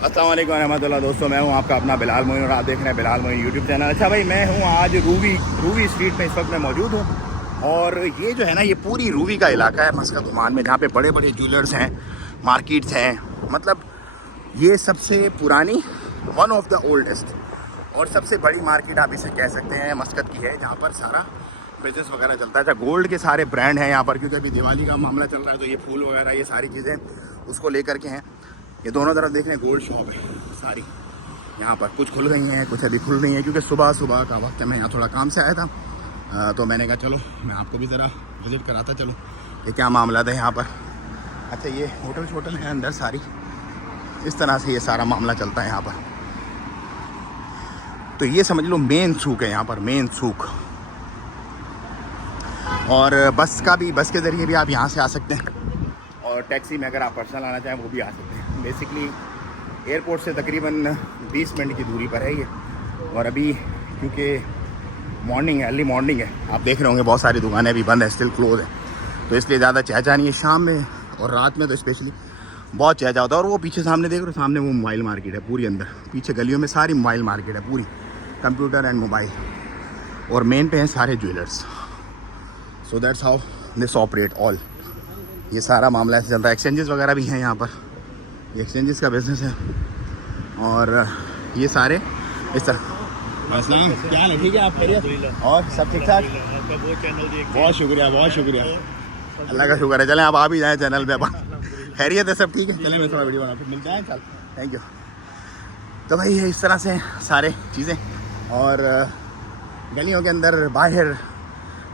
अस्सलाम वालेकुम रहमतुल्लाह। दोस्तों मैं हूं आपका अपना बिलाल मोइन और आप देख रहे हैं बिलाल मोइन यूट्यूब चैनल। अच्छा भाई, मैं हूं आज रूवी स्ट्रीट में इस वक्त मैं मौजूद हूं। और ये जो है ना, ये पूरी रूवी का इलाका है मस्कत ओमान में, जहाँ पे बड़े बड़े ज्वेलर्स हैं, मार्केट्स हैं। मतलब ये सबसे पुरानी, वन ऑफ द ओल्डेस्ट और सबसे बड़ी मार्केट आप इसे कह सकते हैं मस्कत की है, जहाँ पर सारा बिजनेस वगैरह चलता है। अच्छा, गोल्ड के सारे ब्रांड हैं यहाँ पर, क्योंकि अभी दिवाली का मामला चल रहा है, तो ये फूल वगैरह ये सारी चीज़ें उसको लेकर के हैं। ये दोनों तरफ देख रहे हैं गोल्ड शॉप है सारी यहाँ पर। कुछ खुल गई हैं, कुछ अभी खुल रही हैं, क्योंकि सुबह का वक्त है। मैं यहाँ थोड़ा काम से आया था, तो मैंने कहा चलो मैं आपको भी ज़रा विज़िट कराता चलूँ कि क्या मामला था यहाँ पर। अच्छा, ये होटल है अंदर सारी, इस तरह से ये सारा मामला चलता है यहाँ पर। तो ये समझ लो मेन सूक है यहाँ पर, मेन सूक। और बस के ज़रिए भी आप यहाँ से आ सकते हैं, और टैक्सी में अगर आप पर्सनल आना चाहें वो भी आ सकते हैं। बेसिकली एयरपोर्ट से तकरीबन 20 मिनट की दूरी पर है ये। और अभी क्योंकि अर्ली मॉर्निंग है, आप देख रहे होंगे बहुत सारी दुकानें अभी बंद है, स्टिल क्लोज है, तो इसलिए ज़्यादा चहचा नहीं है। शाम में और रात में तो स्पेशली बहुत चहचा होता है। और वो पीछे सामने देख रहे हो, सामने वो मोबाइल मार्केट है पूरी, अंदर पीछे गलियों में सारी मोबाइल मार्केट है पूरी, कंप्यूटर एंड मोबाइल। और मेन पे हैं सारे jewellers. So that's how this operate all. ये सारा मामला ऐसे चलता है। एक्सचेंजेस वगैरह भी हैं यहाँ पर, ये एक्सचेंजेस का बिज़नेस है। और ये सारे इस तरह। अस्सलाम, क्या हाल है? ठीक है, आप खैरियत और सब ठीक ठाक? बहुत शुक्रिया, बहुत शुक्रिया, अल्लाह का शुक्र है। चलें आप आ भी जाएँ चैनल पे, खैरियत है, सब ठीक है। चलें मैं थोड़ा वीडियो बना, फिर मिलते हैं। चल, थैंक यू। तो भाई ये इस तरह से सारे चीज़ें, और गलियों के अंदर बाहर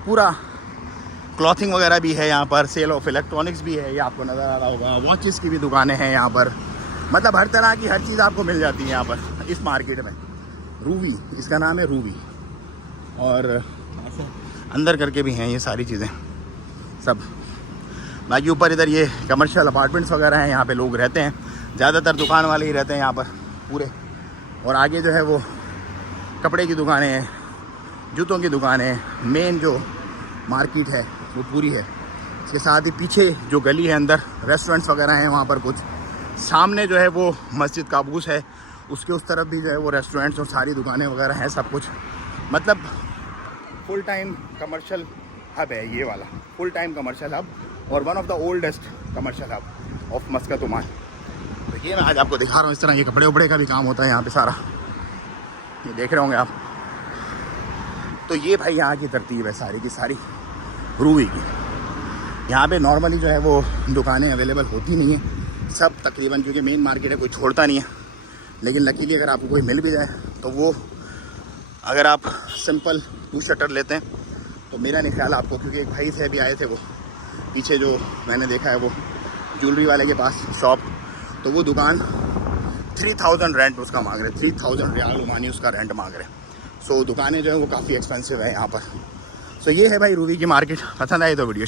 पूरा क्लॉथिंग वगैरह भी है यहाँ पर, सेल ऑफ इलेक्ट्रॉनिक्स भी है, ये आपको नज़र आ रहा होगा। वॉचेस की भी दुकानें हैं यहाँ पर, मतलब हर तरह की हर चीज़ आपको मिल जाती है यहाँ पर इस मार्केट में। रूवी इसका नाम है, रूवी। और अंदर करके भी हैं ये सारी चीज़ें सब। बाकी ऊपर इधर ये कमर्शियल अपार्टमेंट्स वगैरह हैं, यहाँ पे लोग रहते हैं, ज़्यादातर दुकान वाले ही रहते हैं यहाँ पर पूरे। और आगे जो है वो कपड़े की दुकानें हैं, जूतों की दुकानें, मेन जो मार्केट है वो पूरी है। इसके साथ ही पीछे जो गली है अंदर रेस्टोरेंट्स वगैरह हैं वहाँ पर कुछ। सामने जो है वो मस्जिद काबूस है, उसके उस तरफ भी जो है वो रेस्टोरेंट्स और सारी दुकानें वगैरह हैं, सब कुछ। मतलब फुल टाइम कमर्शियल हब है ये वाला, फुल टाइम कमर्शियल हब, और one of the oldest commercial hub of मस्कत Oman. तो ये मैं आज आपको दिखा रहा हूँ। इस तरह ये कपड़े उपड़े का भी काम होता है यहाँ पे सारा, ये देख रहे होंगे आप। तो ये भाई यहाँ की तरतीब है सारी की सारी रूवी की। यहाँ पे नॉर्मली जो है वो दुकानें अवेलेबल होती नहीं है सब तकरीबन, क्योंकि मेन मार्केट है, कोई छोड़ता नहीं है। लेकिन लकीली अगर आपको कोई मिल भी जाए तो वो, अगर आप सिंपल 2 शटर लेते हैं तो मेरा नहीं ख्याल आपको, क्योंकि एक भाई थे अभी आए थे वो पीछे, जो मैंने देखा है वो ज्वेलरी वाले के पास शॉप, तो वो दुकान 3000 रेंट उसका मांग रहे, 3000 रियाल ओमानी उसका रेंट मांग रहे। सो दुकानें जो है वो काफ़ी एक्सपेंसिव है यहाँ पर। सो ये है भाई रूवी की मार्केट। पसंद आई तो वीडियो